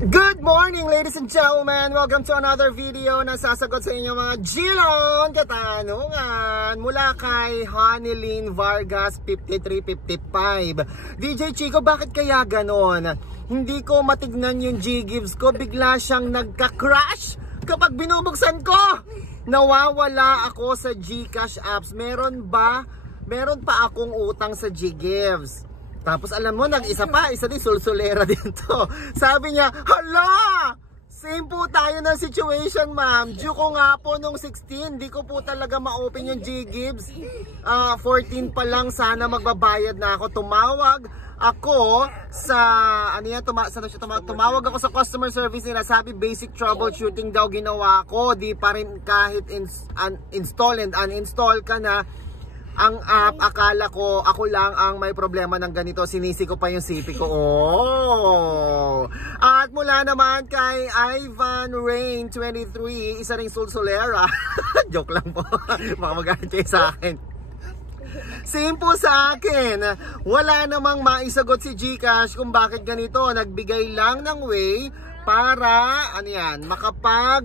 Good morning, ladies and gentlemen! Welcome to another video na sasagot sa inyo mga Gilon katanungan mula kay Honeylyn Vargas 5355. DJ Chico, bakit kaya ganon? Hindi ko matignan yung G-Gives ko, bigla siyang nagka-crash kapag binubuksan ko. Nawawala ako sa GCash apps. Meron pa akong utang sa G-Gives. Tapos alam mo, isa din sulsulera din to. Sabi niya, hala! Same po tayo ng situation, ma'am. Due ko nga po nung 16, di ko po talaga ma-open yung G-Gives. 14 pa lang, sana magbabayad na ako. Tumawag ako sa, tumawag ako sa customer service nila. Sabi, basic troubleshooting daw ginawa ko. Di pa rin kahit install and uninstall ka na. Ang app, akala ko ako lang ang may problema ng ganito. Sinisi ko pa yung CP ko. Oh! At mula naman kay Ivan Rain 23, isa ring sulsulera. Joke lang po. Baka magalit kayo sa akin. Same po sa akin. Wala namang maisagot si GCash kung bakit ganito. Nagbigay lang ng way para makapag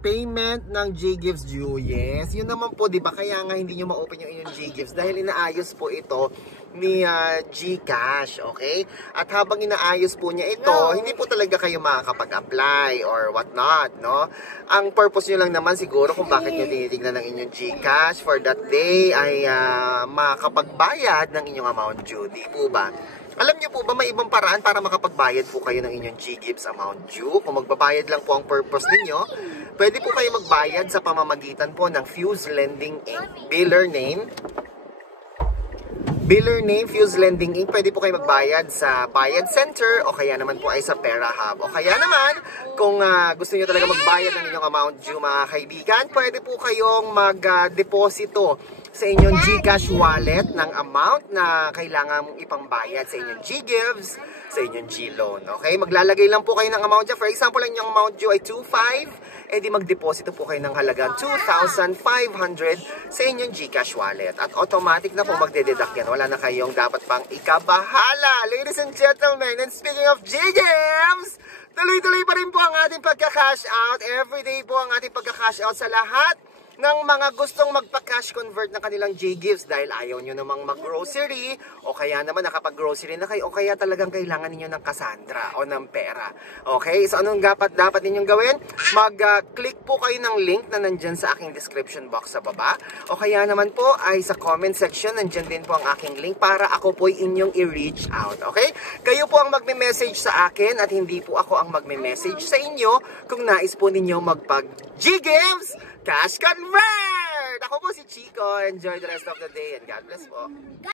payment ng G-Gives due. Yes, yun naman po, di ba? Kaya nga hindi nyo ma-open yung inyong G-Gives dahil inaayos po ito ni GCash, okay? At habang inaayos po niya ito, hindi po talaga kayo makakapag-apply or whatnot, no? Ang purpose nyo lang naman siguro kung bakit nyo tinitignan ng inyong GCash for that day ay makakapagbayad ng inyong amount due, di po ba? Alam niyo po ba may ibang paraan para makapagbayad po kayo ng inyong G-Gives amount due? Kung magbabayad lang po ang purpose ninyo, pwede po kayo magbayad sa pamamagitan po ng Fuse Lending Inc. Biller name, Fuse Lending Inc. Pwede po kayo magbayad sa Bayad Center o kaya naman po ay sa Pera Hub. O kaya naman, kung gusto niyo talaga magbayad ng inyong amount due mga kaibigan, pwede po kayong mag-deposito sa inyong GCash wallet ng amount na kailangan mong ipangbayad sa inyong G-Gives, sa inyong G-Loan. Okay? Maglalagay lang po kayo ng amount dyan. For example, ang inyong amount due ay 2,500, edi mag-deposito po kayo ng halagang 2,500 sa inyong GCash wallet. At automatic na po magdededuct yan. Wala na kayong dapat pang ikabahala. Ladies and gentlemen, and speaking of G-Gives, tuloy-tuloy pa rin po ang ating pagka-cash out. Everyday po ang ating pagka-cash out sa lahat ng mga gustong magpa-cash convert ng kanilang G-Gives dahil ayaw nyo namang mag-grocery o kaya naman nakapag-grocery na kayo o kaya talagang kailangan ninyo ng Cassandra o ng pera. Okay? So anong dapat ninyong gawin? Mag-click po kayo ng link na nandyan sa aking description box sa baba o kaya naman po ay sa comment section nandyan din po ang aking link para ako po inyong i-reach out. Okay? Kayo po ang magme-message sa akin at hindi po ako ang magme-message sa inyo kung nais po ninyo magpag-G-Gives Cash Convert! Ako po si Chico. Enjoy the rest of the day and God bless po.